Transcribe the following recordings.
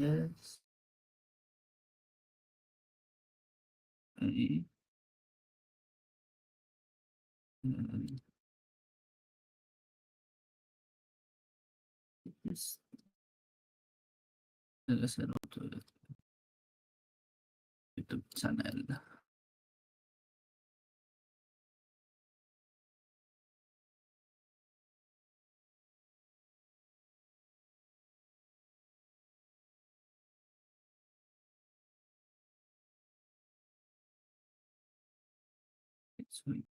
Yes. Okay. Mm, yes. Debe ser otro YouTube channel. It's fine.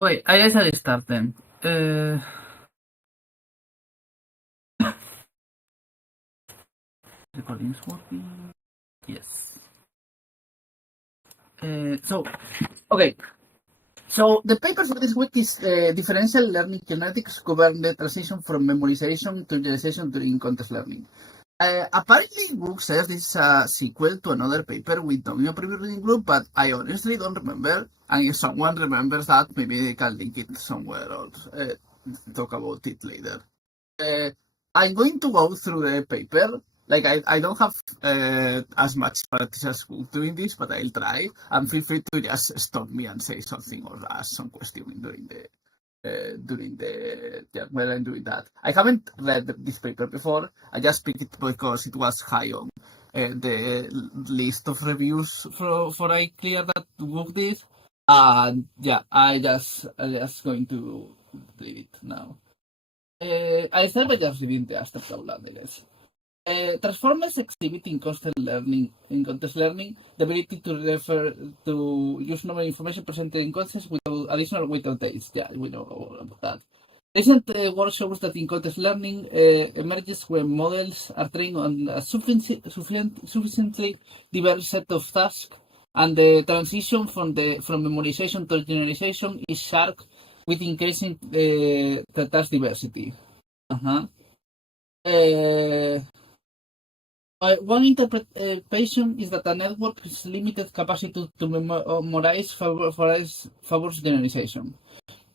Wait, I guess I'll start then. Recording is working. Yes. Okay. So the paper for this week is differential learning kinetics govern the transition from memorization to generalization during context learning. Apparently, book says this is a sequel to another paper with Domino Preview Reading Group, but I honestly don't remember. And if someone remembers that, maybe they can link it somewhere or talk about it later. Uh, I'm going to go through the paper. Like, I don't have as much practice as Cook doing this, but I'll try. And feel free to just stop me and say something or ask some question during the yeah, when I'm doing that. I haven't read this paper before. I just picked it because it was high on the list of reviews for I clear that book did. And yeah, I just going to leave it now. I started by just reading the abstract outline, I guess. Transformers exhibit in contest learning, the ability to refer to use normal information presented in context without additional weight or dates. Yeah, we know all about that. Recent work shows that in contest learning emerges when models are trained on a sufficiently diverse set of tasks, and the transition from memorization to generalization is sharp with increasing the task diversity. Uh-huh. Uh, One interpretation is that a network's limited capacity to memorize favors generalization.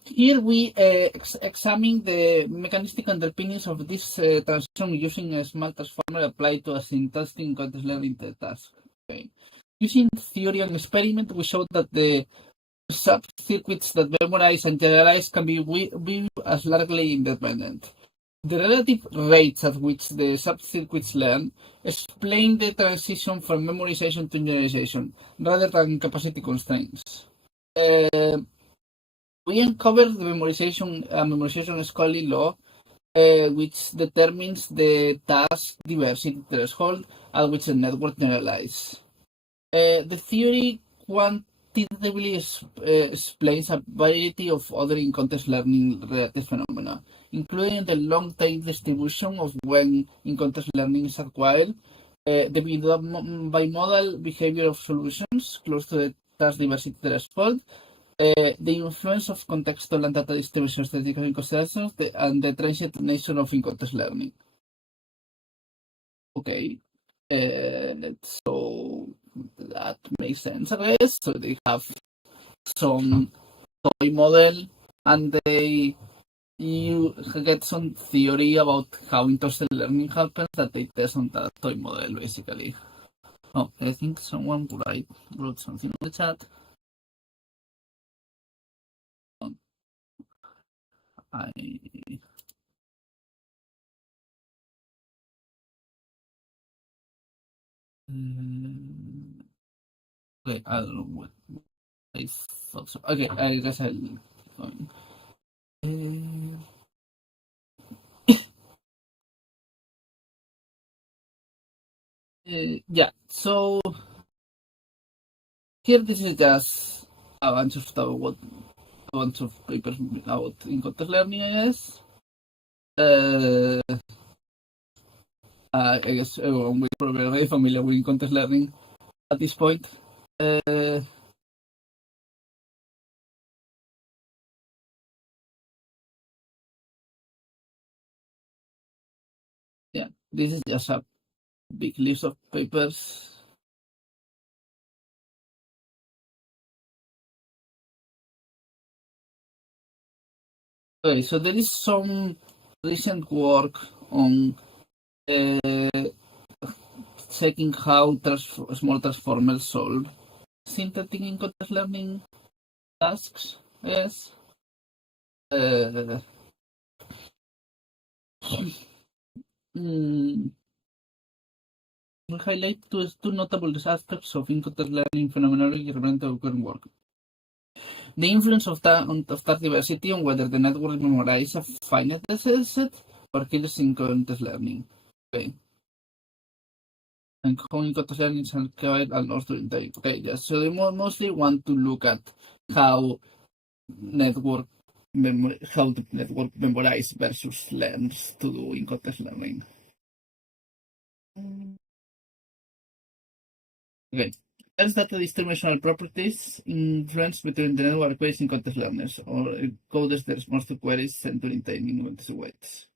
Here we examine the mechanistic underpinnings of this transition using a small transformer applied to a syntactic context learning task. Okay. Using theory and experiment, we showed that the sub-circuits that memorize and generalize can be viewed as largely independent. The relative rates at which the sub-circuits learn explain the transition from memorization to generalization, rather than capacity constraints. Uh, we uncovered the memorization scholarly law, which determines the task diversity threshold at which the network generalizes. The theory quantitatively explains a variety of other in-context learning related phenomena, including the long-tail distribution of when in-context learning is acquired, the bimodal behavior of solutions close to the task diversity threshold, the influence of contextual and data distributions taken in consideration, and the transient nature of in-context learning. Okay. So that makes sense, I guess. So they have some toy model, and you get some theory about how interested learning happens that they test on that toy model, basically. Oh, I think someone wrote something in the chat. I Okay, I don't know what I thought so. Okay, I guess I'll keep going. Yeah, so here this is just a bunch of stuff, a bunch of papers out in context learning, I guess. I guess everyone will probably be very familiar with context learning at this point. Yeah, this is just a big list of papers. Okay, so there is some recent work on checking how small transformers solve synthetic in context learning tasks. Yes. We highlight two notable aspects of in-context learning phenomenology relevant to current work. The influence of task diversity on whether the network memorizes a finite data set or kills in context learning. Okay. And how in-context learning is carried and also in time. Okay, yeah. So they mostly want to look at how how the network memorize versus learns to do in context learning. Okay. There's data distributional properties influence between the network queries in context learners or coders that response to queries sent to in context weights.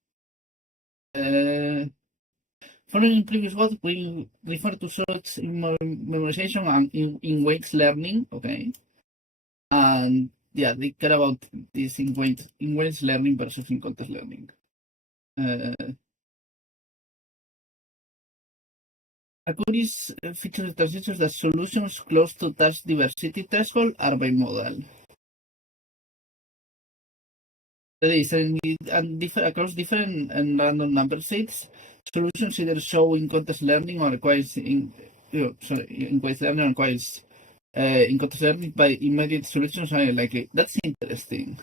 Following previous work, we refer to such memorization and in weights learning. Okay. And yeah, they care about this in weights learning versus in context learning. A curious feature of transistors that solutions close to task diversity threshold are bimodal. That is, across different and random number sets, solutions either show in context learning or requires in context learning requires in context learning by immediate solutions. I like it. That's interesting.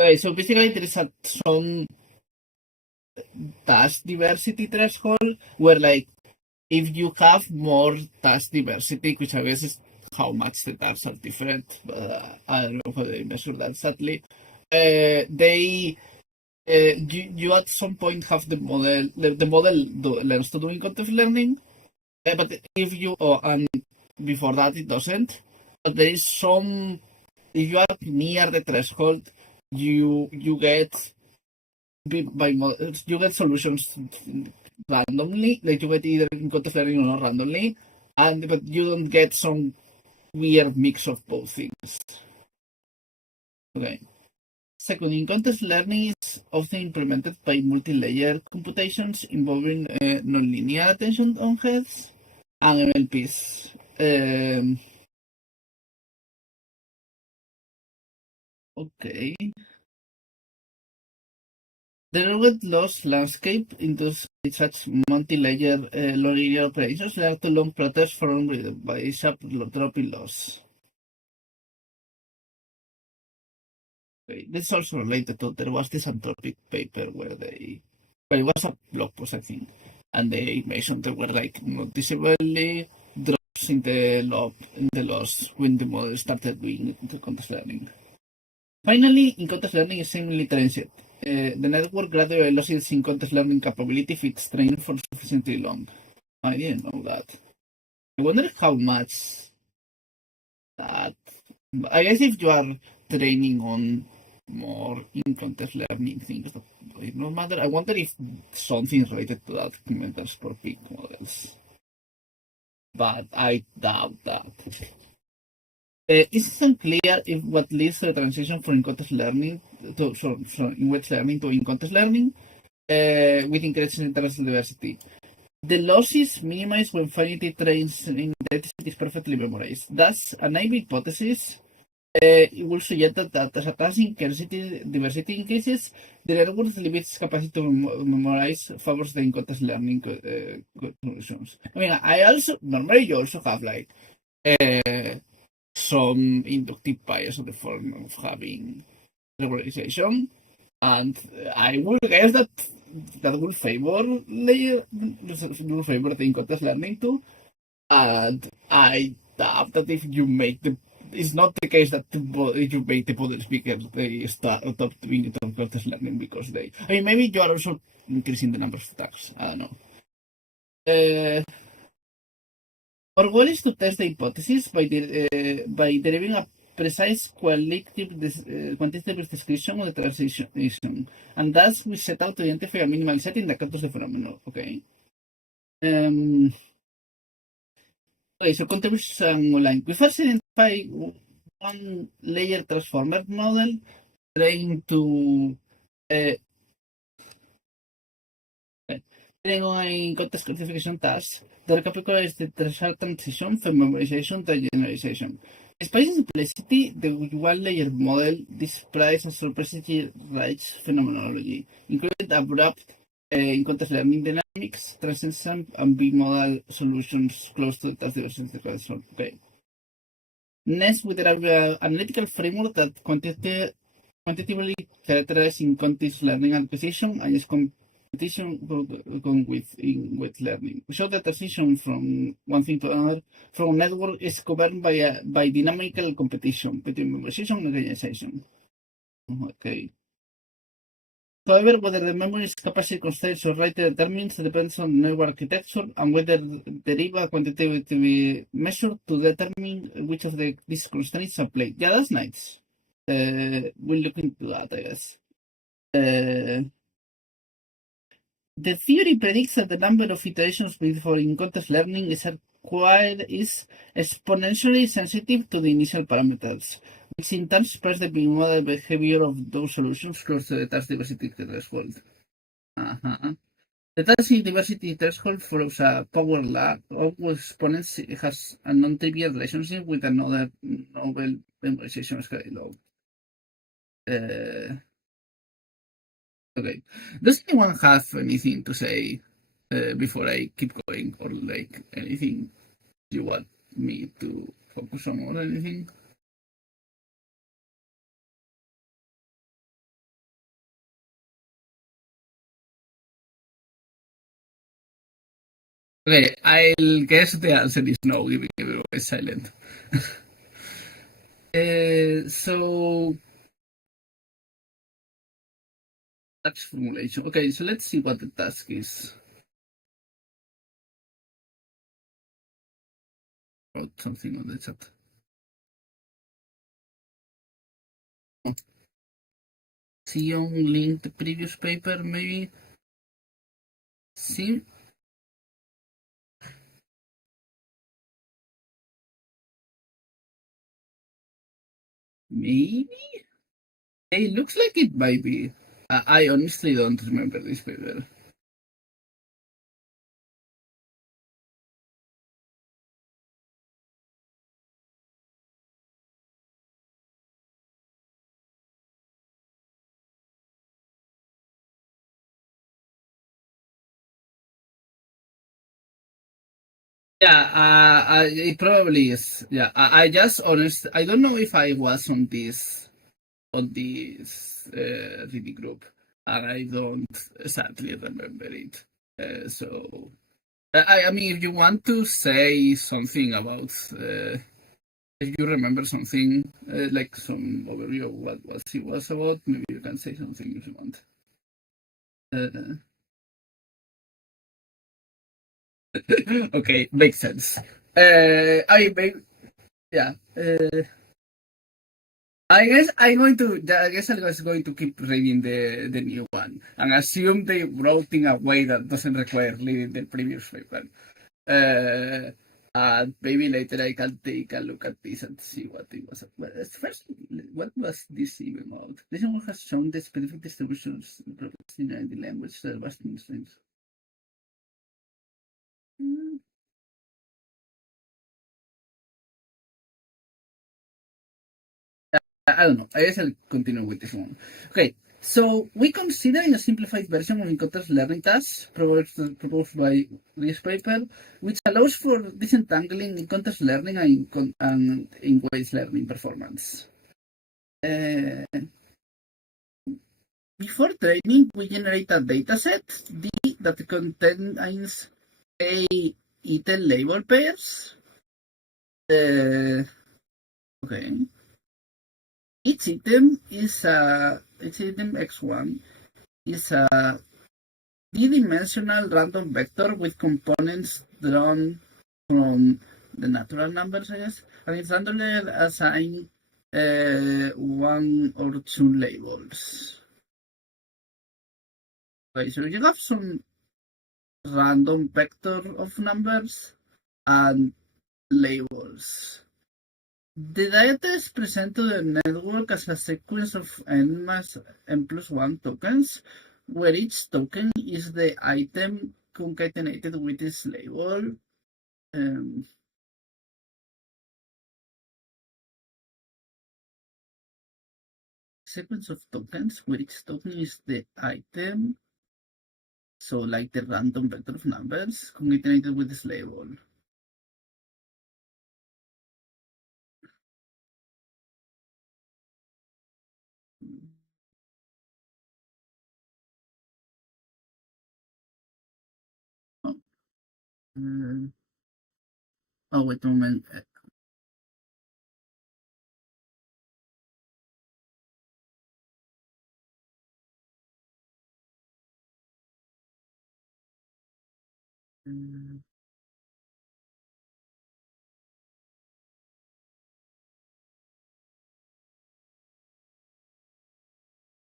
Okay, so basically there is some task diversity threshold where like if you have more task diversity, which I guess is how much the tasks are different, but I don't know how they measure that sadly. You at some point have the model learns to do in context learning, but if you and before that it doesn't. But there is some if you are near the threshold, you get you get solutions randomly, like you get either in context learning or not randomly, but you don't get some weird mix of both things. Okay. Second, in context learning is often implemented by multi-layer computations involving nonlinear attention on heads and MLPs. Okay. The rugged loss landscape includes such multi-layer nonlinear operations that are too long plotters formed by sharp dropping loss. Okay. This is also related to there was this Anthropic paper where it was a blog post, I think, and they mentioned there were like noticeably drops in the loss when the model started doing the context learning. Finally, in context learning is similarly transient. The network gradually loses in context learning capability if it's trained for sufficiently long. I didn't know that. I wonder how much that. I guess if you are training on more in context learning things that it no matter. I wonder if something related to that matters for big models. But I doubt that. It isn't clear if what leads to the transition from in-context learning to in-context learning to in-context learning with increasing international diversity. The loss is minimized when finity trains in data set is perfectly memorized. That's a naive hypothesis, It will suggest that as a task scarcity diversity increases, the network limits capacity to memorize favors the in-context learning solutions. I mean, I also normally you also have like some inductive bias on the form of having regularization, and I would guess that will favor the in-context learning too. And I doubt that if you make the it's not the case that if you make the public speakers they stop doing contest learning because they. I mean, maybe you are also increasing the number of tags. I don't know. Our goal is to test the hypothesis by deriving a precise quantitative description of the transition, and thus we set out to identify a minimal setting that captures the phenomenon. Okay. Okay, so contribution online. We first identify one layer transformer model trying to uh, train on a context classification task that recapitulates the threshold transition from memorization to generalization. Despite simplicity, the one layer model displays a surprisingly rich phenomenology, including abrupt in-context learning dynamics, transition, and bimodal solutions close to the task diversity threshold. Okay. Next, we derive an analytical framework that quantitatively characterizes in-context learning acquisition and its competition with learning. We show that transition from one thing to another from a network is governed by dynamical competition between memorization and organization. Okay. However, whether the memory's capacity constraints or rate determines depends on the network architecture and whether derive a quantitative measure to determine which of these constraints apply. Yeah, that's nice. We'll look into that, I guess. The theory predicts that the number of iterations before in-context learning is exponentially sensitive to the initial parameters, which in turn spares the bimodal behavior of those solutions close to the task diversity threshold. The task diversity threshold follows a power law of exponents has a non-trivial relationship with another novel memorization scale. Okay. Does anyone have anything to say before I keep going, or like anything you want me to focus on, or anything? Okay, I'll guess the answer is no, giving everyone silent. So task formulation. Okay, so let's see what the task is. Wrote something on the chat. Sion linked the previous paper, maybe. See? Maybe? It looks like it might be. I honestly don't remember this paper. Yeah, it probably is. Yeah, I just I don't know if I was on this reading group, and I don't exactly remember it. So I mean, if you want to say something about, if you remember something like some overview of what it was about, maybe you can say something if you want. Okay, makes sense. Yeah. I guess I was going to keep reading the new one and assume they wrote in a way that doesn't require reading the previous paper. And maybe later I can take a look at this and see what it was. But first, what was this even about? This one has shown the specific distributions in the language that was strange. I don't know. I guess I'll continue with this one. Okay, so we consider in a simplified version of in-context learning tasks proposed by this paper, which allows for disentangling in-context learning and in-weights learning performance. Before training, we generate a dataset D that contains A item label pairs. Okay. Each item x1 is a d-dimensional random vector with components drawn from the natural numbers, I guess, and it's randomly assigned one or two labels. Okay, so you have some random vector of numbers and labels. The data is presented to the network as a sequence of n+n+1 tokens, where each token is the item concatenated with its label. Sequence of tokens, where each token is the item, so like the random vector of numbers concatenated with its label. Oh, wait a moment.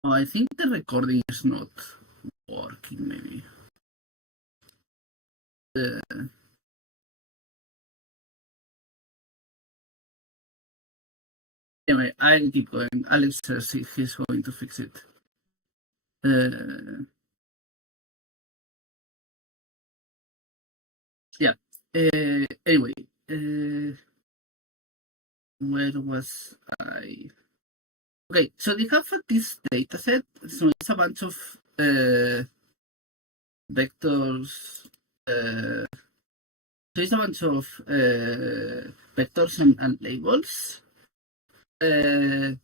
Oh, I think the recording is not working, maybe. Anyway, I'll keep going. Alex says he's going to fix it. Yeah. Anyway, where was I? Okay, so they have this data set. So it's a bunch of vectors. So it's a bunch of vectors and labels. And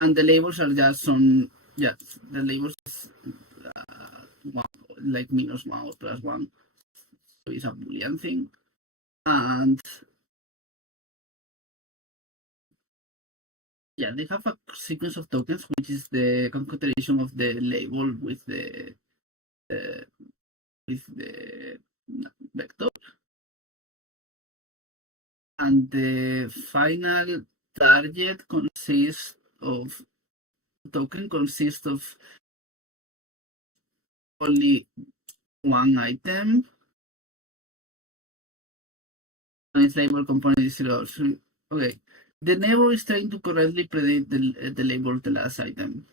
the labels are just some, yeah, the labels one, like -1 or +1. So it's a Boolean thing. And yeah, they have a sequence of tokens, which is the concatenation of the label with the vector. And the final target consists of only one item, and its label component is 0. So, okay, the neighbor is trying to correctly predict the label of the last item.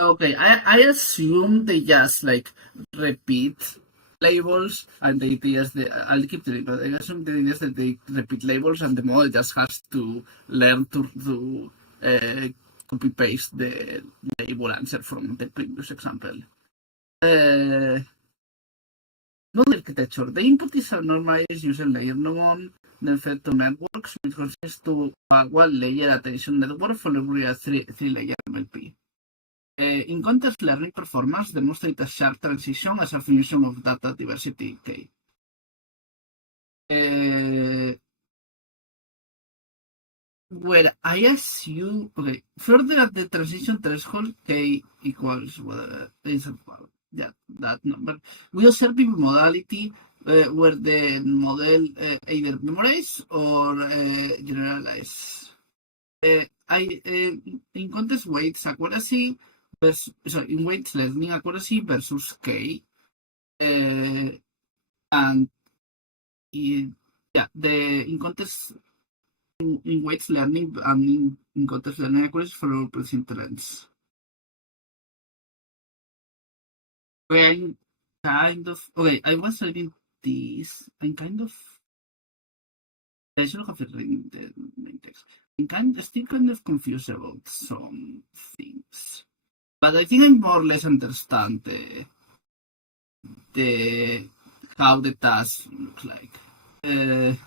Okay, I assume they just like repeat labels and they just I'll keep doing it, but I assume they just that they repeat labels and the model just has to learn to copy paste the label answer from the previous example. Node architecture. The input is a normalized user layer node, then fed to networks, which consists to a one-layer attention network followed by a three-layer MLP. In context learning performance, demonstrate a sharp transition as a function of data diversity K. Where I assume, okay, further at the transition threshold, K equals whatever, yeah, that number. We observe in modality where the model either memorize or generalize. In context weights accuracy versus, sorry, in weights learning accuracy versus K, and yeah, in context in weights learning and in context learning accuracy for replacing trends. Okay, I was reading this. I'm kind of I should have read the main text. I'm still kind of confused about some things, but I think I more or less understand the how the task looks like. Sometimes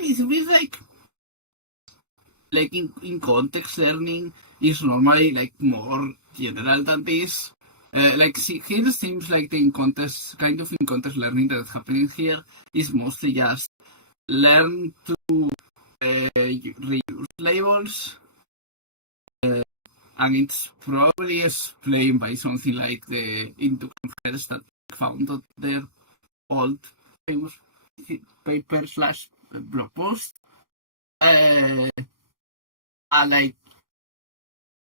it feels like in context learning is normally like more general than this. Like here it seems like the in context learning that's happening here is mostly just learn to reuse labels, and it's probably explained by something like the into conference that found out their old famous paper slash blog post. And like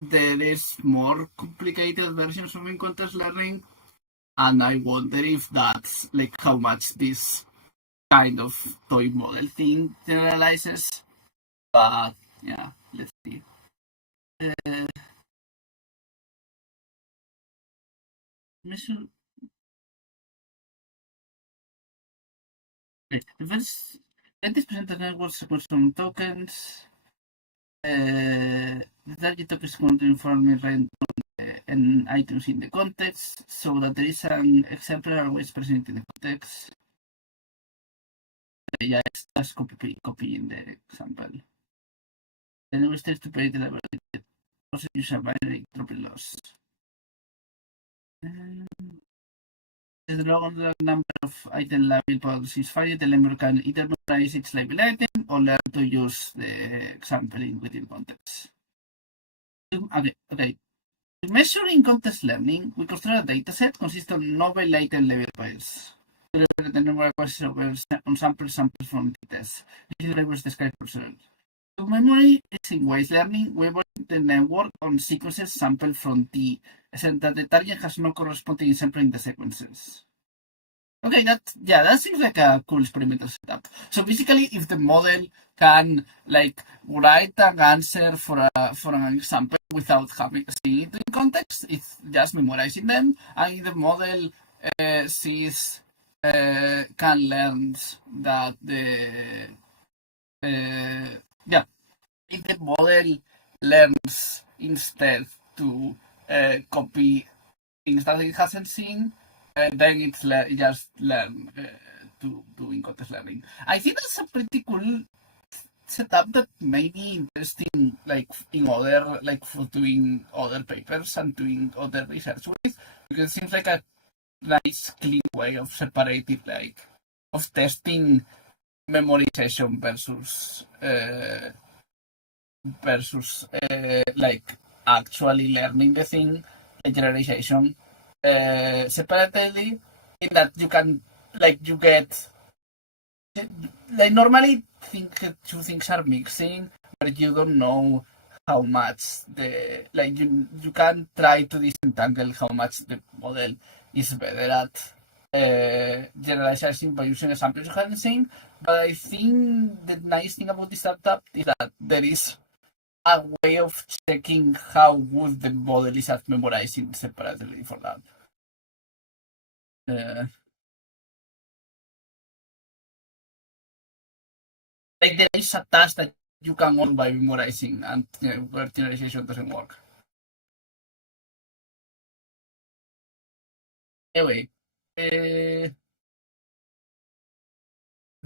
there is more complicated versions of in-context learning, and I wonder if that's like how much this kind of toy model thing generalizes. But yeah, let's see. Uh, mission. Okay, the first 20% of network sequence from tokens. The target token is going to inform me right and items in the context, so that there is an exemplar always present in the context. Yeah, it's just copying the example. Then we start to create the library. Also use a binary dropping loss. The log on the number of item label policies is varied. The lemur can either memorize its label item or learn to use the example within context. Okay. To measure in context learning, we construct a dataset consisting of novel item label pairs. The number of questions on samples from the test. This is labels described procedure. To memory in ways learning, we evaluate the network on sequences sampled from T, except that the target has no corresponding sample in the sequences. Okay, that seems like a cool experimental setup. So basically, if the model can like write an answer for an example without having seen it in context, it's just memorizing them, and if the model can learn that if the model learns instead to copy things that it hasn't seen, then it's just learn to do in context learning. I think that's a pretty cool setup that may be interesting, like in other, like for doing other papers and doing other research with, because it seems like a nice, clean way of separating, like, of testing memorization versus like actually learning the thing, the generalization separately, in that you can you get like normally two things are mixing, but you don't know how much you can try to disentangle how much the model is better at generalizing by using examples you haven't seen. But I think the nice thing about this setup is that there is a way of checking how good the model is at memorizing separately for that. Like there is a task that you can own by memorizing, and where generalization doesn't work. Anyway,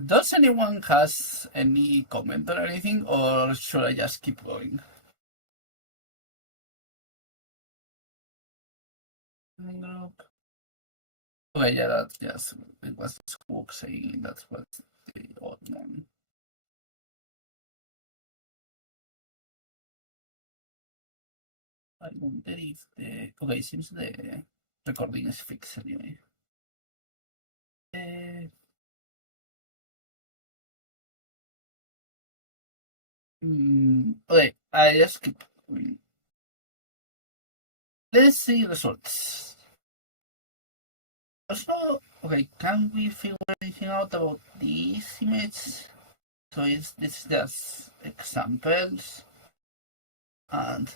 does anyone has any comment or anything, or should I just keep going? Okay, yeah, that's just it was Squawk saying that's what the odd one. I wonder if the okay, seems the recording is fixed anyway. Okay, I just keep going. Let's see results. Also, okay, can we figure anything out about these images? So this is just examples, and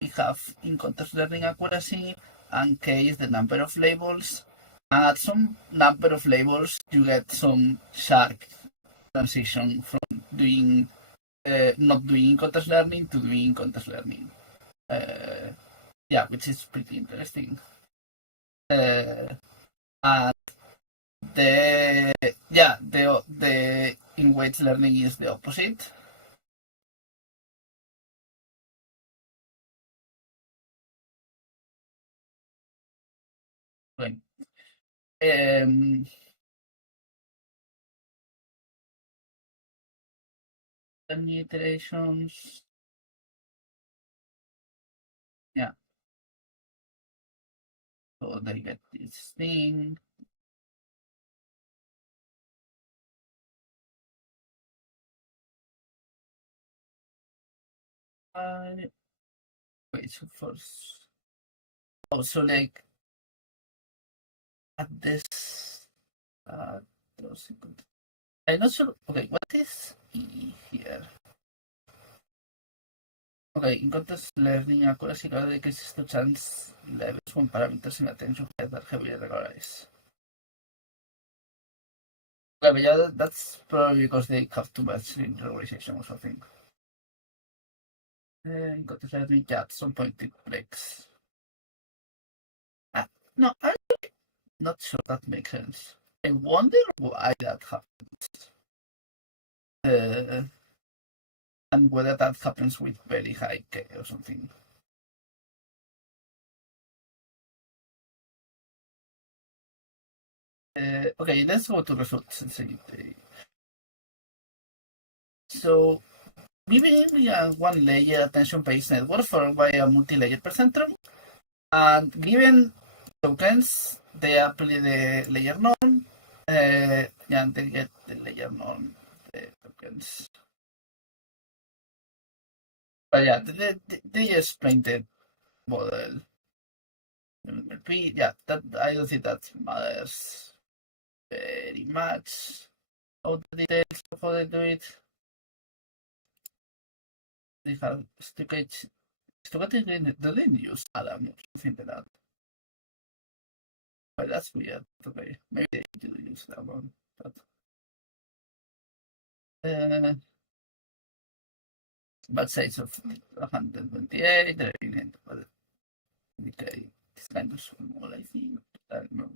we have in context learning accuracy, and K is the number of labels. And at some number of labels, you get some shark transition from doing not doing context learning to doing context learning. Yeah, which is pretty interesting. And the in weight learning is the opposite. Right. Many iterations. Yeah. So they get this thing. Wait, so first. Oh, so like at this. I'm not sure. Okay, what is E here? Okay, in context learning, accuracy rather decreases to chance levels when parameters in attention height are heavily regularized. Okay, but yeah, that's probably because they have too much in regularization or something. In context learning, yeah, at some point it breaks. No, I'm not sure that makes sense. I wonder why that happens. And whether that happens with very high K or something. Okay, let's go to results and see. So, given a one layer attention based network followed by a multi-layer percentrum, and given tokens, they apply the layer norm, and they get the layer norm, the tokens. But yeah, they explained the model. Yeah, that I don't think that matters very much. All the details of how they do it. They have Stuckage didn't use Alam or something like that. But that's weird. Okay, maybe they didn't use that one. But size of 128, okay, it's kind of small, I think. I don't know.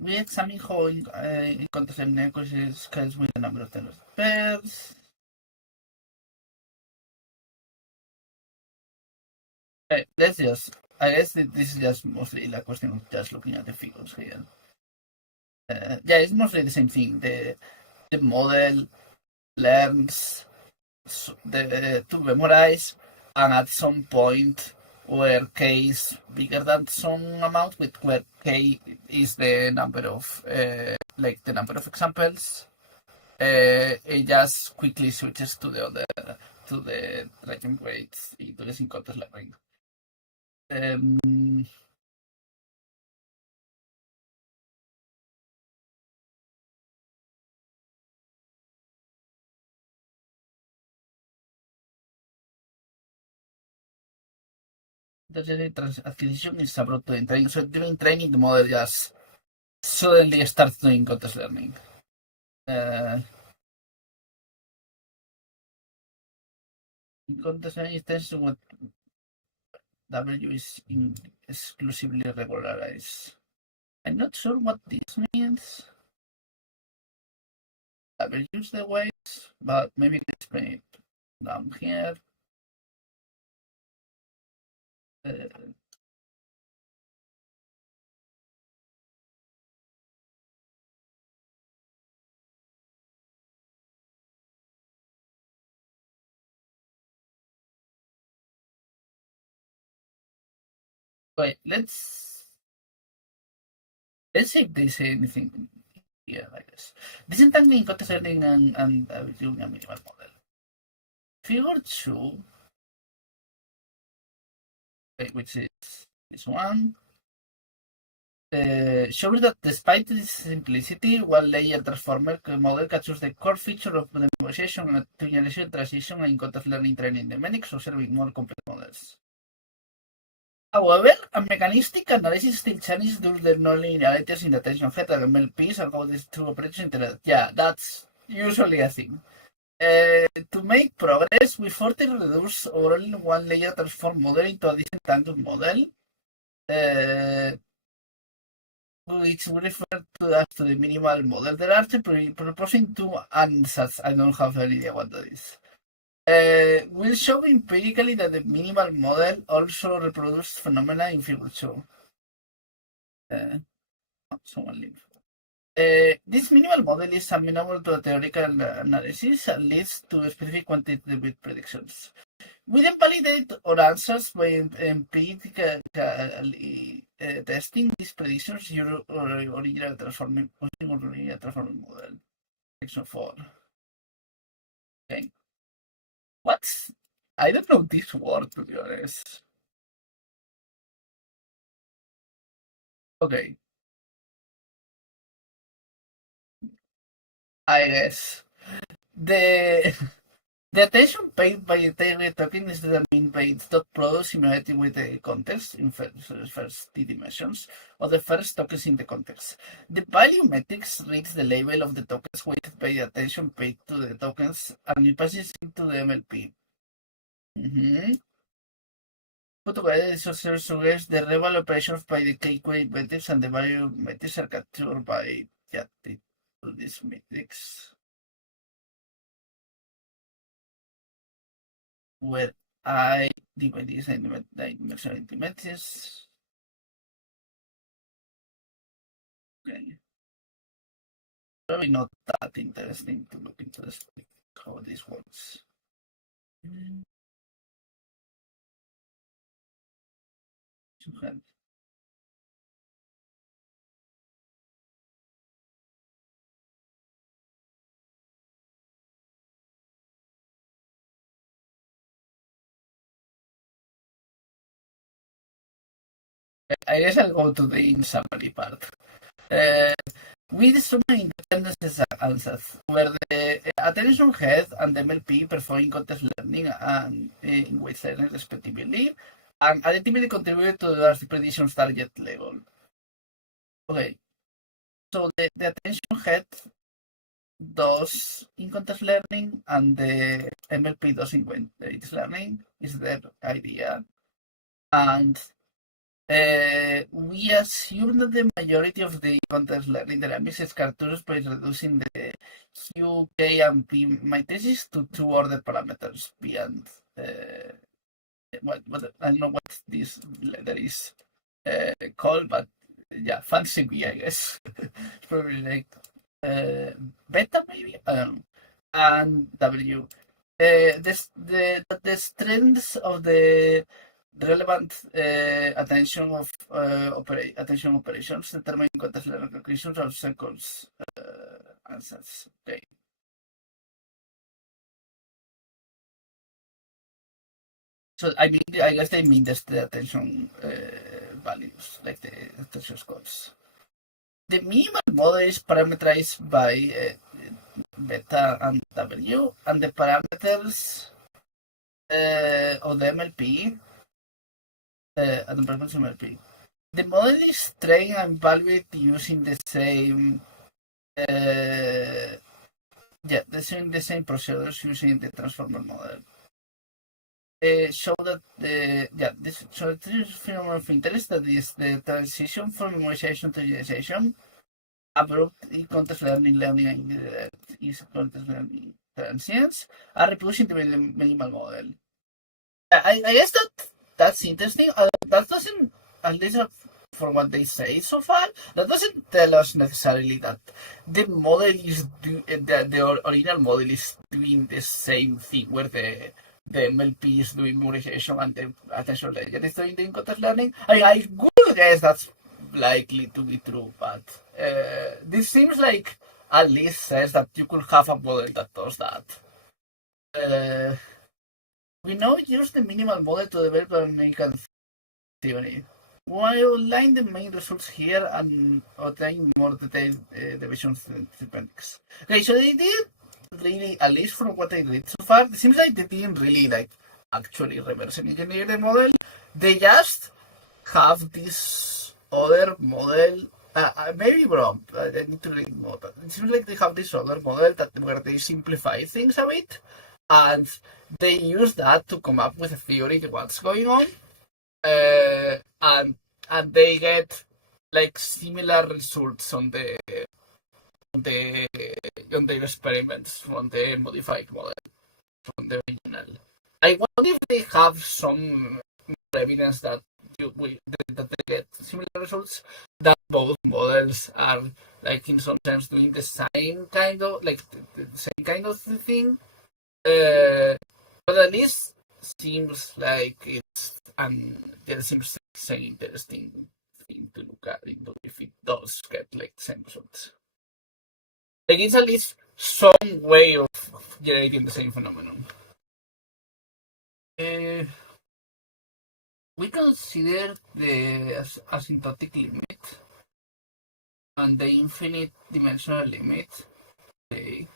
We examine how in context accuracy scales with the number of tenors pairs. Let's just, I guess this is just mostly a question of just looking at the figures here. Yeah, it's mostly the same thing. The model learns to memorize, and at some point where k is bigger than some amount, with where k is the number of like the number of examples, it just quickly switches to the other to the writing grades into the context learning. The acquisition is abroad to training. So during training, the model just suddenly starts doing context learning. In context learning extension, what W is exclusively regularized. I'm not sure what this means. I will use the weights, but maybe let's explain it down here. Wait, let's see if there's anything here, I guess. Disentangling context learning and doing a minimal model. Figure 2, which is this one, shows that despite its simplicity, one layer transformer model captures the core feature of the negotiation and generation transition in context learning training dynamics, observing more complex models. However, a mechanistic analysis still challenges due to the nonlinearities in the attention head and MLPs and how these two operations interact. Yeah, that's usually a thing. To make progress, we further reduce overall one layer transform model into a disentangled model, which we refer to as the minimal model. There are proposing two ansatz. I don't have any idea what that is. Will show empirically that the minimal model also reproduces phenomena in figure 2. Someone leave. This minimal model is amenable to a theoretical analysis and leads to specific quantitative predictions. We then validate our answers by empirically testing these predictions using original transforming model. Section 4. Okay. What's... I don't know this word, to be honest. Okay. I guess. The attention paid by the target token is determined by its dot product similarity with the context in first t dimensions of the first tokens in the context. The value matrix reads the label of the tokens weighted by the attention paid to the tokens and it passes into the MLP. Put together, this suggests the rival operations by the k-weight matrix and the value matrix are captured by this matrix, where I divide this dimensional matrix. Okay. Probably not that interesting to look into this, how this works. I guess I'll go to the in summary part. We determine independence answers, where the attention head and the MLP perform context learning and in weight learning respectively, and additively contribute to the predictions target level. Okay, so the attention head does in context learning and the MLP does in weight learning is their idea, and we assume that the majority of the context learning dynamics is characterized by reducing the Q, K, and P matrices to two order parameters, P and what I don't know what this letter is called, but yeah, fancy B, I guess. It's probably like beta, maybe, I don't know, and W. The strengths of the relevant attention operations determine context learning conclusions of circles answers. Okay. So I guess they mean just the attention values, like the attention scores. The minimal model is parameterized by beta and W, and the parameters of the MLP and the parameters of MLP. The model is trained and evaluated using the same the same procedures using the transformer model. Show that this phenomenon of interest, that is the transition from memorization to generalization, abrupt context learning is context learning transients, are reproduced in the minimal model. I guess that's interesting. That doesn't, at least for what they say so far, that doesn't tell us necessarily that the model is the original model is doing the same thing, where the MLP is doing memorization and the attention layer is doing the context learning. I would guess that's likely to be true, but this seems like at least says that you could have a model that does that. We now use the minimal model to develop an American theory. We'll outline the main results here and outline more detailed divisions to the appendix. Okay, so they did really, at least from what I read so far, it seems like they didn't really actually reverse engineer the model. They just have this other model. Maybe wrong. I need to read more, but it seems like they have this other model where they simplify things a bit, and they use that to come up with a theory of what's going on, and they get like similar results on the on their experiments from the modified model from the original. I wonder if they have some evidence that that they get similar results, that both models are like in some sense doing the same kind of like the same kind of thing. But at least seems like it's there seems like an interesting thing to look at into if it does get like the same results. Like it's at least some way of generating the same phenomenon. We consider the asymptotic limit and the infinite dimensional limit. Okay.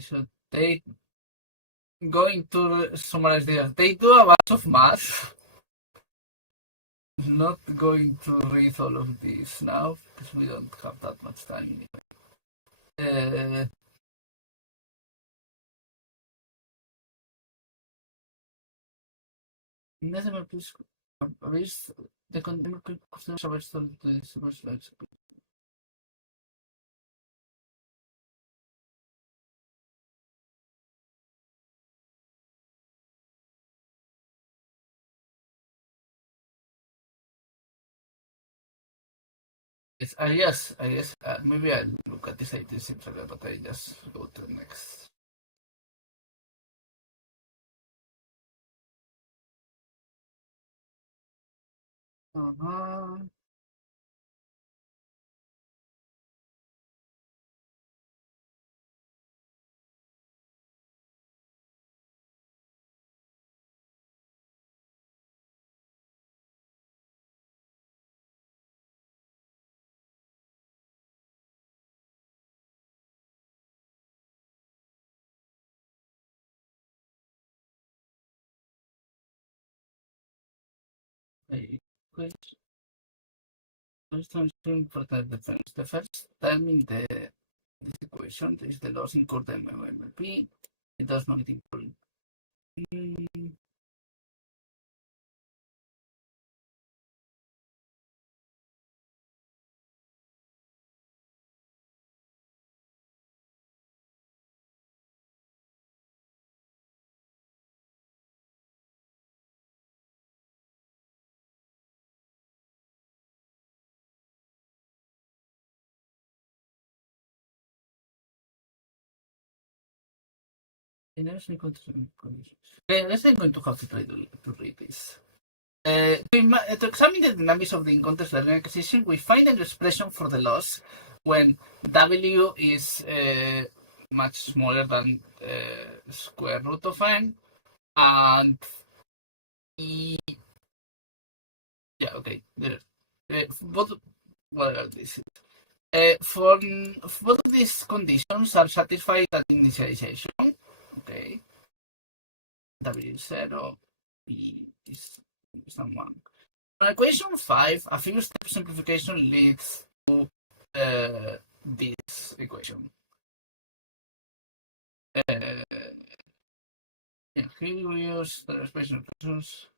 So they going to summarize this. They do a bunch of math. Not going to read all of this now because we don't have that much time anyway. Nada plus aveis de contenido que costuma saber esto de super slides. It's, yes, I guess maybe I'll look at this 86 but I just go to the next. Uh-huh. First time for that defense. The first term in this equation is the loss incurred in MLP. It does not include. Let's going to have to read this. To examine the dynamics of the in-context learning acquisition, we find an expression for the loss when W is much smaller than square root of n, and E. Yeah, okay. Both what are these? For both of these conditions are satisfied at initialization. Okay. W is 0, E is 1. On equation 5, a few step simplification leads to this equation. Yeah, here we use the expression of functions.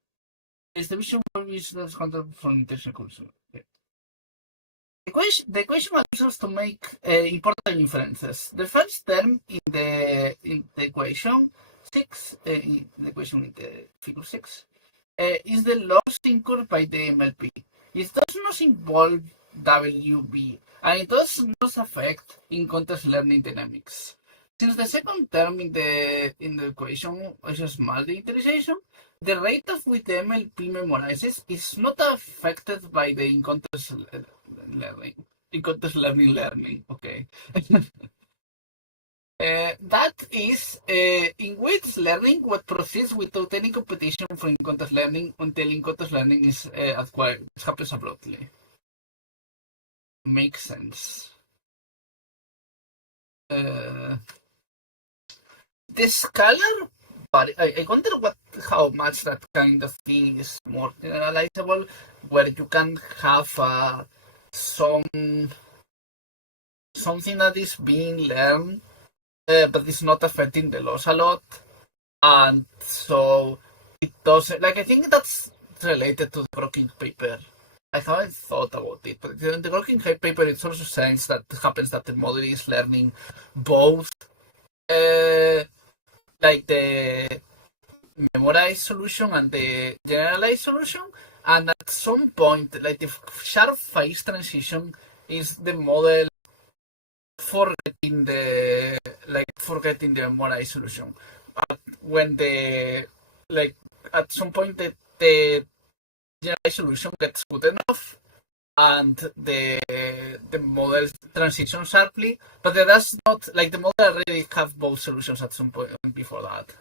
Is the division where we use the concept from intentional culture. Okay. The equation allows us to make important inferences. The first term in the equation 6, in the equation in the figure 6, is the loss incurred by the MLP. It does not involve WB, and it does not affect in-context learning dynamics. Since the second term in the equation is a small initialization, the rate of which the MLP memorizes is not affected by the in-context learning. In-context learning, okay. That is, in which learning what proceeds without any competition from in-context learning until in-context learning is acquired. It happens abruptly. Makes sense. The scalar But I wonder how much that kind of thing is more generalizable, where you can have something that is being learned, but it's not affecting the loss a lot, and so it doesn't. Like, I think that's related to the Broken paper. I haven't thought about it, but in the Broken paper, it's also saying that it happens that the model is learning both, like the memorized solution and the generalized solution, and at some point, like the sharp phase transition is the model forgetting the memorized solution. When at some point the generalized solution gets good enough, and the model transitions sharply, but that's not like the model already have both solutions at some point before that.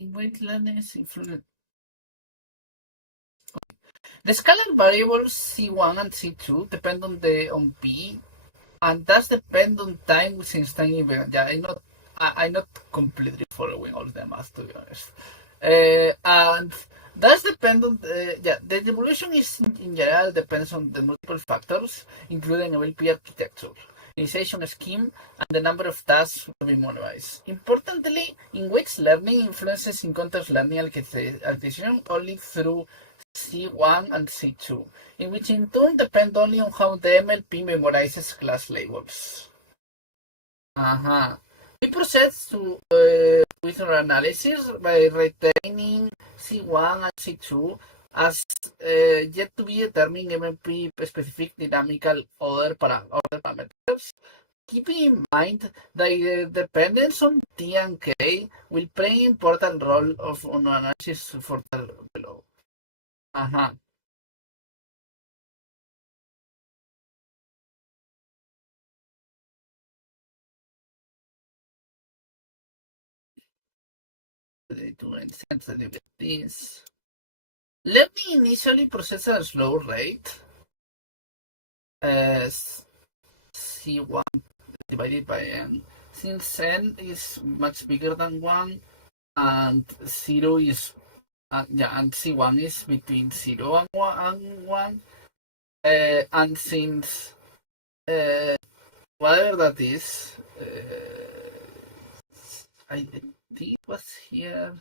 Weight learners influence. The scalar variables C1 and C2 depend on P, and that's depend on time since time event. Yeah, I'm not completely following all the math, to be honest. And that's depend on the evolution is in general depends on the multiple factors, including LP architecture, initiation scheme, and the number of tasks to be memorized. Importantly, in which learning influences in context learning acquisition only through C1 and C2, in which in turn depend only on how the MLP memorizes class labels. We proceed to with our analysis by retaining C1 and C2 as yet to be determined MLP specific dynamical order parameters, keeping in mind that the dependence on T and K will play an important role on analysis for below. Uh-huh. To sensitivities. Learning initially processes at a slow rate, as C1 divided by n. Since n is much bigger than 1, and 0 is, and C1 is between 0 and 1, and since whatever that is, I think it was here.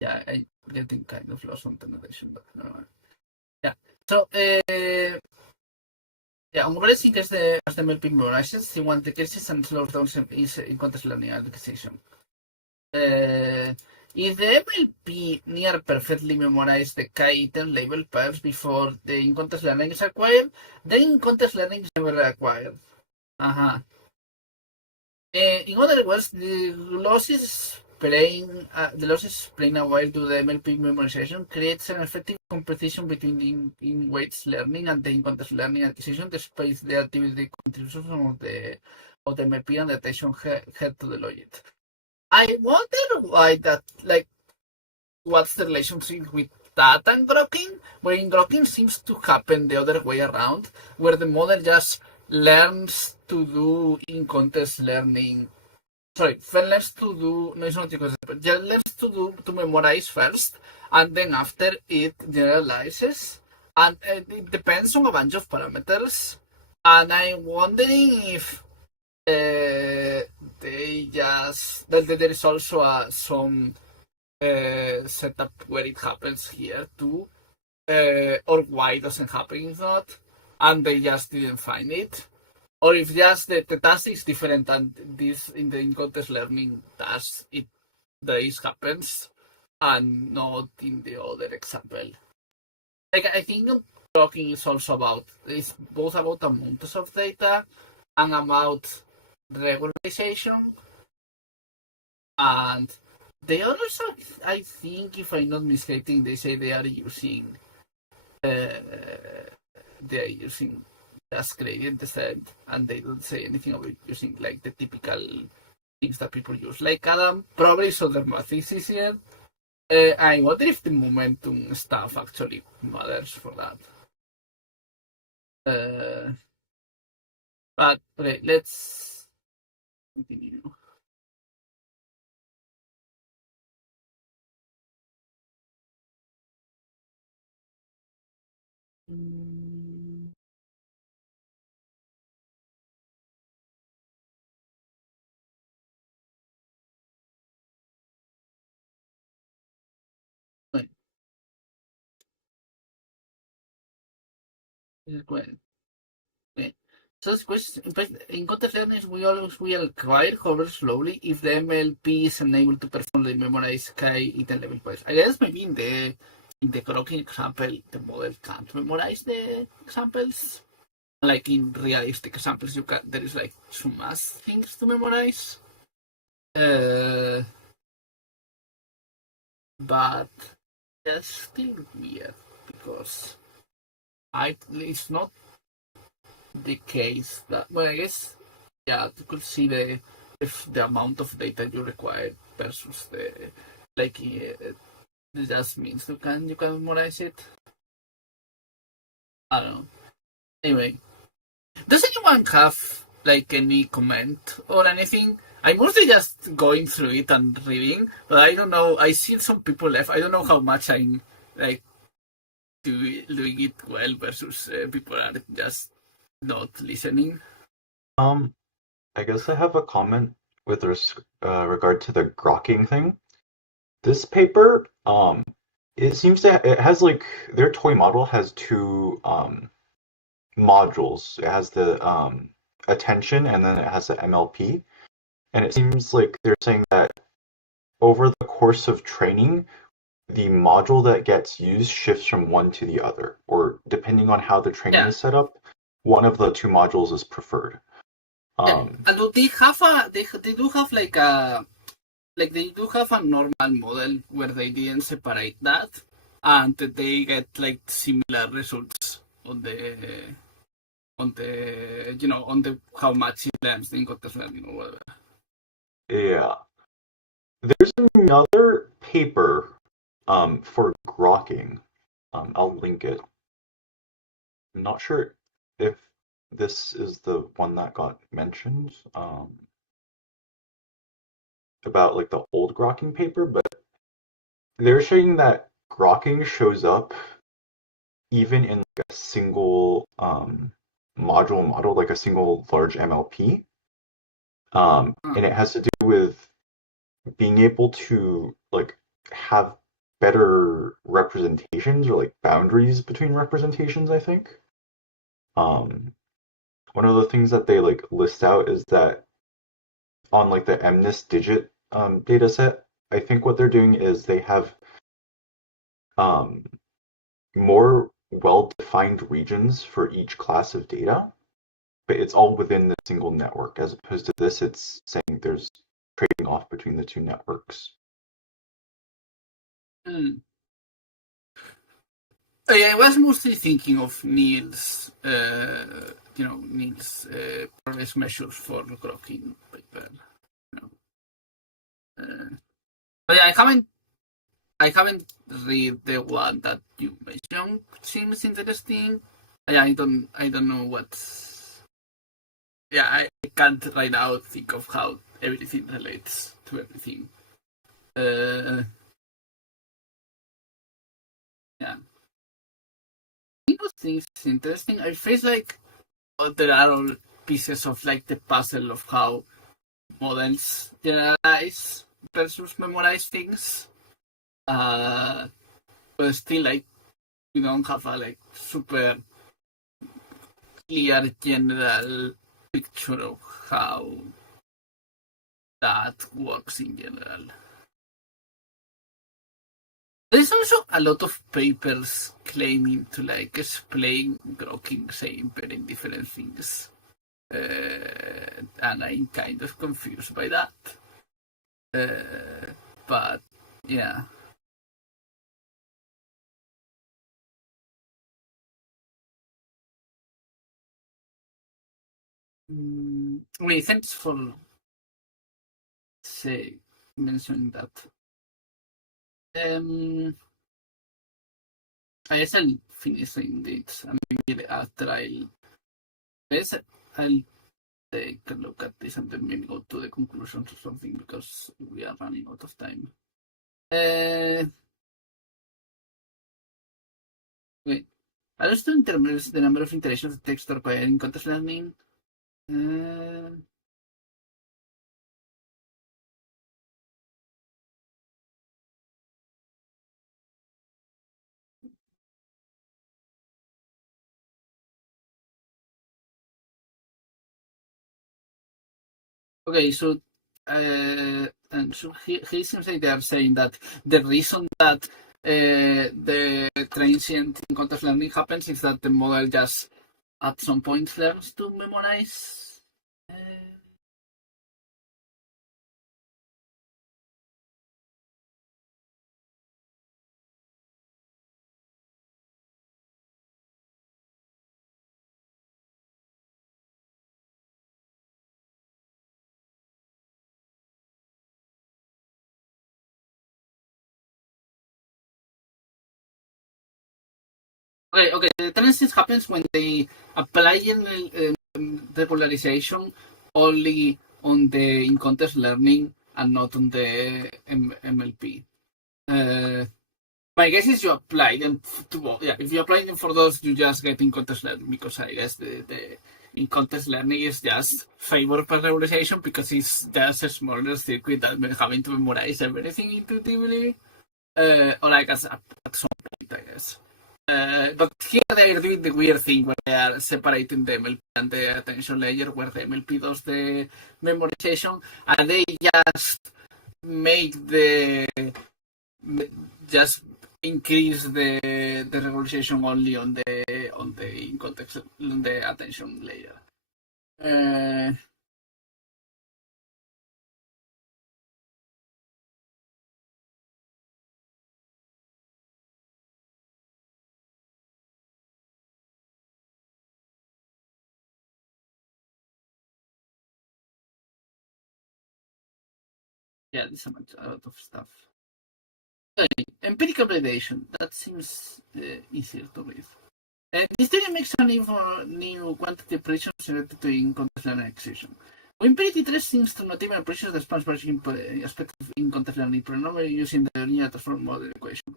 Yeah, I'm getting kind of lost on the notation, but no. Yeah. So, Umbrella increases as the MLP memorizes, C1 decreases and slows down in context learning acquisition. If the MLP near perfectly memorizes the K-item label pairs before the in-context learning is acquired, then in-context learning is never acquired. In other words, the losses playing a while to the MLP memorization creates an effective competition between the in-weights learning and the in-context learning acquisition, despite the activity contribution of the MLP and the attention head to the logic. I wonder why that, like, what's the relationship with that and grokking? Where in grokking seems to happen the other way around, where the model just learns to do in-context learning. Sorry, learns to do, no, it's not in context, but just learns to memorize first, and then after it generalizes, and it depends on a bunch of parameters. And I'm wondering if they just that there is also some setup where it happens here too, or why it doesn't happen if not, and they just didn't find it, or if just the task is different and this in the in-context learning task this happens and not in the other example. Like, I think talking is also it's both about amounts of data and about regularization, and they also, I think, if I'm not mistaken, they say they are using just gradient descent, and they don't say anything about using like the typical things that people use like Adam. Probably so their math is easier. I wonder if the momentum stuff actually matters for that. But okay, let's continue. Wait, wait, wait. So this question, but in context learning, we always will acquire, however slowly, if the MLP is unable to perform the memorize K item level quest. I guess maybe in the croaking example, the model can't memorize the examples. Like in realistic examples, there is like so much things to memorize. But that's still weird because it's not the case that, well, I guess, yeah, you could see the amount of data you require versus the, like, it just means you can memorize it. I don't know. Anyway, does anyone have like any comment or anything? I'm mostly just going through it and reading, but I don't know. I see some people left. I don't know how much I'm like doing it well versus people are just not listening. I guess I have a comment with regard to the grokking thing. This paper, it seems it has like their toy model has two modules. It has the attention and then it has the MLP. And it seems like they're saying that over the course of training, the module that gets used shifts from one to the other, or depending on how the training Yeah. is set up, one of the two modules is preferred. And do they have they do have like they do have a normal model where they didn't separate that and they get like similar results on the how much it learns in context learning or whatever. Yeah. There's another paper for grokking. I'll link it. I'm not sure if this is the one that got mentioned about like the old grokking paper, but they're showing that grokking shows up even in like a single model, like a single large MLP. And it has to do with being able to like have better representations or like boundaries between representations, I think. One of the things that they like list out is that on like the MNIST digit data set, I think what they're doing is they have more well-defined regions for each class of data, but it's all within the single network, as opposed to this, it's saying there's trading off between the two networks. I was mostly thinking of Neil's progress measures for grokking paper. But yeah, I haven't read the one that you mentioned. Seems interesting. I don't know what's. Yeah, I can't right now think of how everything relates to everything. Yeah, I think it's interesting. I feel like there are all pieces of like the puzzle of how models generalize versus memorize things. But still, like, we don't have a like super clear general picture of how that works in general. There's also a lot of papers claiming to like explain grokking saber in different things. And I'm kind of confused by that. But yeah. Wait, thanks for say mentioning that. I guess I'll finish saying it, and maybe after I'll take a look at this and then maybe go to the conclusions or something because we are running out of time. Wait, I just don't remember the number of iterations of text required in context learning. Okay, so and so he seems like they are saying that the reason that the transient in context learning happens is that the model just at some point learns to memorize. Okay. The tendencies happens when they apply regularization only on the in context learning and not on the MLP. My guess is you apply them to both. Yeah, if you apply them for those, you just get in context learning because I guess the in context learning is just favor regularization because it's just a smaller circuit than having to memorize everything intuitively. Or like at some point, I guess. But here they are doing the weird thing where they are separating the MLP and the attention layer, where the MLP does the memorization, and they just make just increase the regularization only on the in context on the attention layer. Yeah, there's a lot of stuff. Okay, empirical validation. That seems easier to read. This theory makes a need for new quantity operations related to in context learning execution. When empirical trace seems to not even operations that spans branching aspect of in context learning, but normally using the linear transform model equation.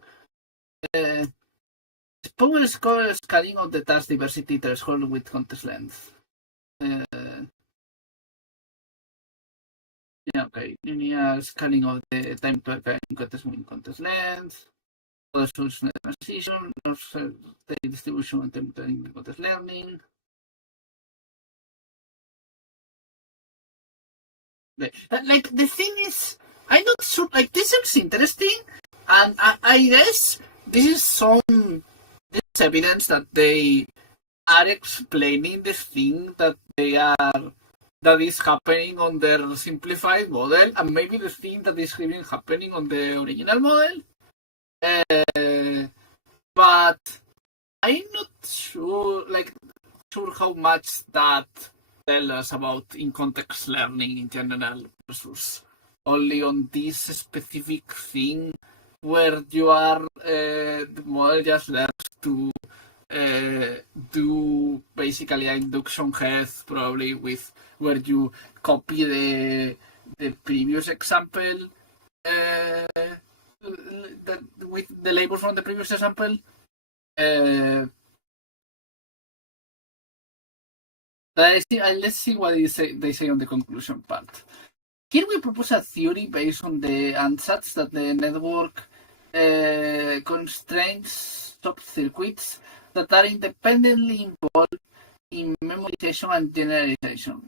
Power score scaling of the task diversity threshold with context length. Yeah, okay. Linear scaling of the time to occur in context length. Other solution transition, the distribution and temporary context learning. Like the thing is, I'm not sure. Like this looks interesting, and I guess this is evidence that they are explaining the thing that is happening on their simplified model, and maybe the thing that is even happening on the original model. But I'm not sure how much that tells us about in context learning in general versus only on this specific thing where you are the model just learns to do basically an induction head probably with where you copy the previous example with the label from the previous example. Let's see what they say on the conclusion part. Here we propose a theory based on the ansatz that the network constraints subcircuits that are independently involved in memorization and generalization.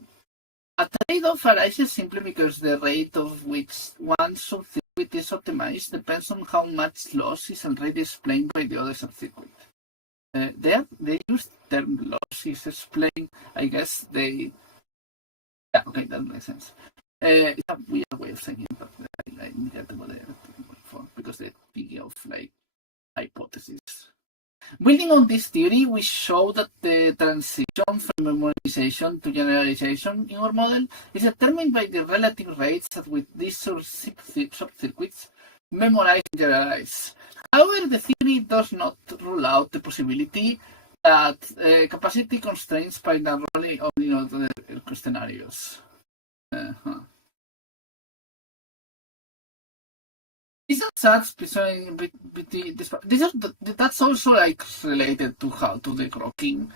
A trade-off arises simply because the rate of which one subcircuit is optimized depends on how much loss is already explained by the other subcircuit. They use the term loss is explained. I guess they. Yeah, okay, that makes sense. It's a weird way of saying it, but I get what they're looking for because they're thinking of like hypotheses. Building on this theory, we show that the transition from memorization to generalization in our model is determined by the relative rates at which these subcircuits memorize and generalize. However, the theory does not rule out the possibility that capacity constraints play a role in other scenarios. These are such that's also like related to how to the grokking,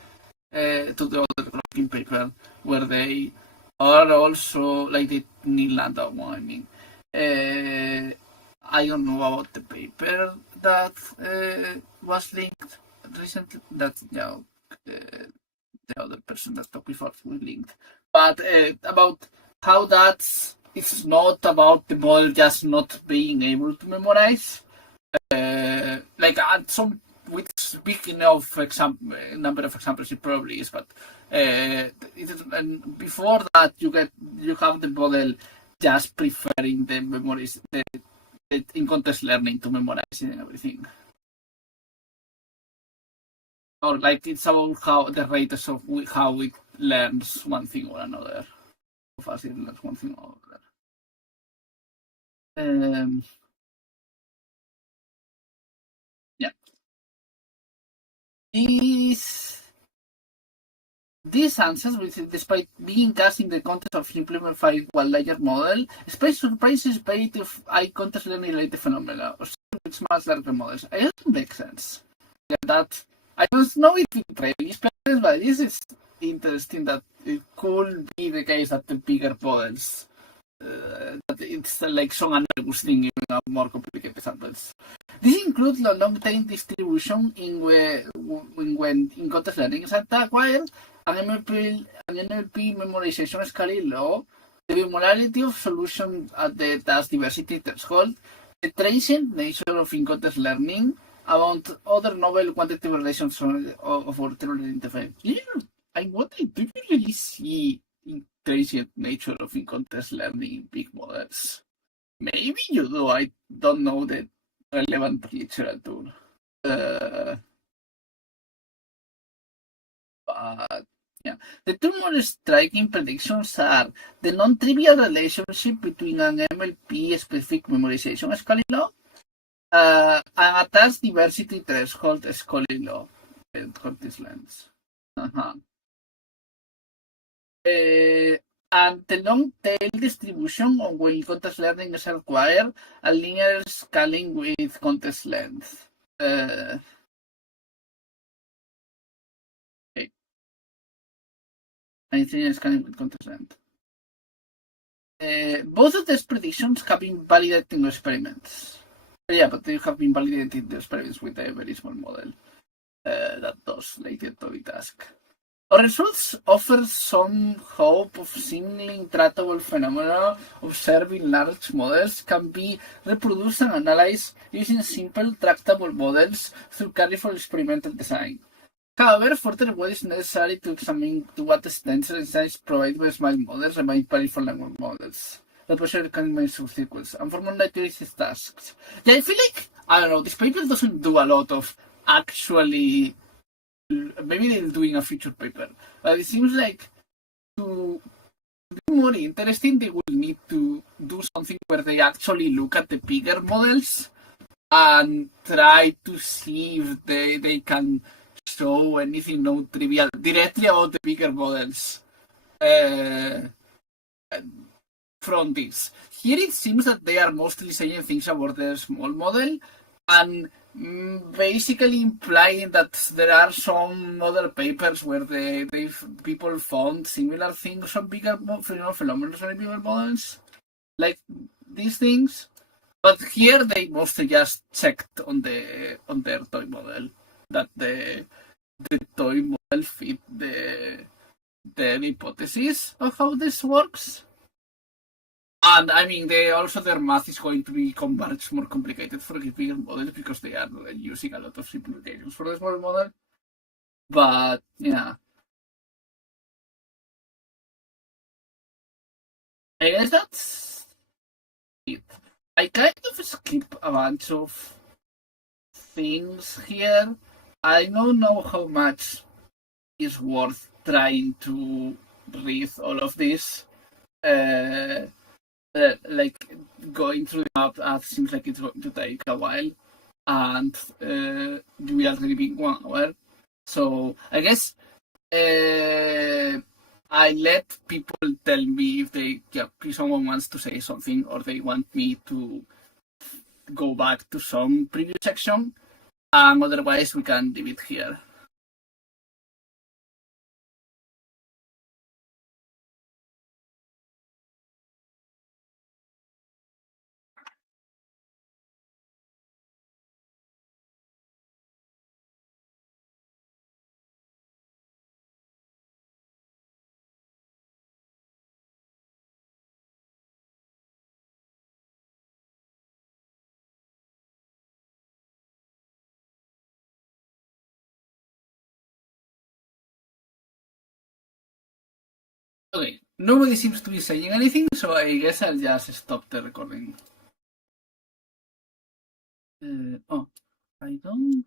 to the other grokking paper where they are also like the Neil Landau one. I mean, I don't know about the paper that was linked recently. That the other person that talked before we linked, but about how that's. It's not about the model just not being able to memorize. Like at some, with speaking of number of examples, it probably is. But and before that, you have the model just preferring the memories, the in context learning to memorizing and everything. Or like it's about how the rates of how it learns one thing or another. How fast it learns one thing or another. Yeah. These answers, which despite being cast in the context of simplified one-layer model, space surprises based of high context learning related phenomena, or with much larger models. I don't make sense. Yeah, that I don't know if it really explains, but this is interesting that it could be the case that the bigger models that it's like some analogous thing in more complicated samples. This includes the long-tail distribution when in context learning is acquired, an NLP memorization scaling law, the bimolarity of solution at the task diversity threshold, the transient nature of in-context learning, among other novel quantitative relations of orthogonal interface. I wonder, do you really see transient nature of in-context learning in big models? Maybe you do. I don't know the relevant literature. But yeah, the two more striking predictions are the non-trivial relationship between an MLP-specific memorization scaling law and a task diversity threshold scaling law. This lens. And the long tail distribution on when context learning is required, a linear scaling with context length. Okay. And linear scaling with context length. Both of these predictions have been validated in experiments. Yeah, but they have been validated in the experiments with a very small model that does latent to the task. Our results offer some hope of seemingly intractable phenomena observed in large models can be reproduced and analyzed using simple tractable models through careful experimental design. However, further work is necessary to examine to what extent the insights provided by small models remain valid for language models that pressure can make subsequence and formulate these tasks. Yeah, I feel like, I don't know, this paper doesn't do a lot of actually. Maybe they're doing a future paper, but it seems like to be more interesting, they will need to do something where they actually look at the bigger models and try to see if they can show anything not trivial directly about the bigger models from this. Here it seems that they are mostly saying things about the small model and basically implying that there are some other papers where people found similar things on bigger phenomena on bigger models, like these things. But here they mostly just checked on their toy model that the toy model fit the hypothesis of how this works. And I mean, their math is going to become much more complicated for the bigger models because they are using a lot of simplifications for the small model. But yeah, I guess that's it. I kind of skip a bunch of things here I don't know how much is worth trying to read all of this. Uh, like going through the map seems like it's going to take a while, and we already been 1 hour. So I guess I let people tell me if someone wants to say something or they want me to go back to some previous section, and otherwise we can leave it here. Okay, nobody seems to be saying anything, so I guess I'll just stop the recording. Oh, I don't.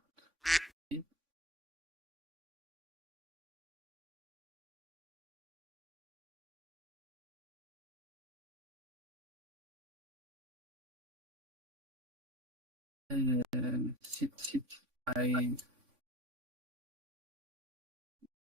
Shit, I